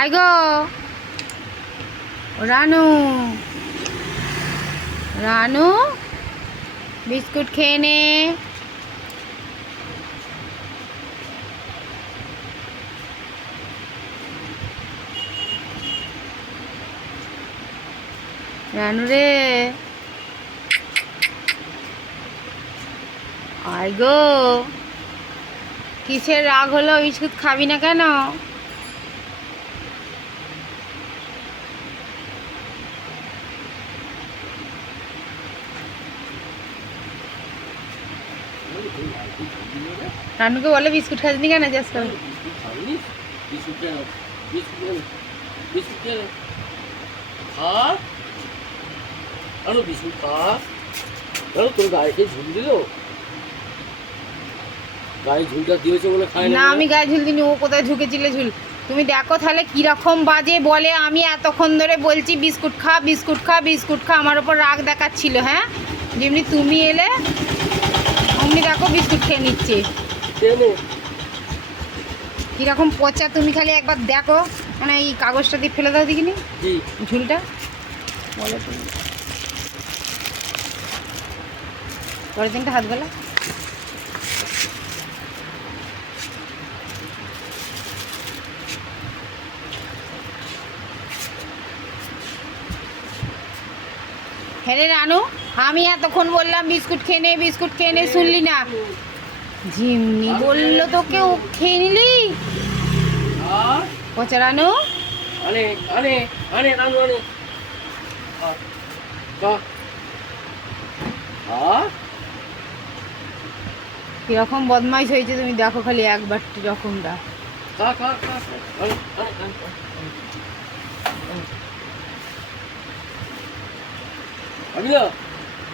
I go Ranu, Ranu biscuit খেয়ে নে। রানু রে, আই গো, কিসের রাগ হলো? বিস্কুট খাবি না কেন? রানুকে বলে বিস্কুট খাসনি কেন? জাস্ট করে তোর গায়ে ঝুল দিল, গায়ে ঝুলটা দিয়েছে বলে খায় না। আমি গায়ে ঝুল দিনি, ও কোথায় ঝুঁকেছিলে ঝুল? তুমি দেখো তাহলে কিরকম বাজে বলে। আমি এতক্ষণ ধরে বলছি বিস্কুট খা, বিস্কুট খা, বিস্কুট খা, আমার ওপর রাগ দেখাচ্ছিল। হ্যাঁ, যেমনি তুমি এলে অমনি দেখো বিস্কুট খেয়ে নিচ্ছে। কিরকম পচা! তুমি খালি একবার দেখো, মানে এই কাগজটা দিয়ে ফেলে দাও দেখিনি ঝুলটা। বলো তুমি পরের দিনটা হাত গলা। হ্যাঁ রে রানু, আমি এতক্ষণ বললাম বিস্কুট খেয়ে নে, বিস্কুট খেয়ে নে, শুনলি না? যেমনি বললো তোকে ও খেয়ে নিলি। পচা রানু, কিরকম বদমাইশ হয়েছে তুমি দেখো খালি একবার রকমটা। আমি না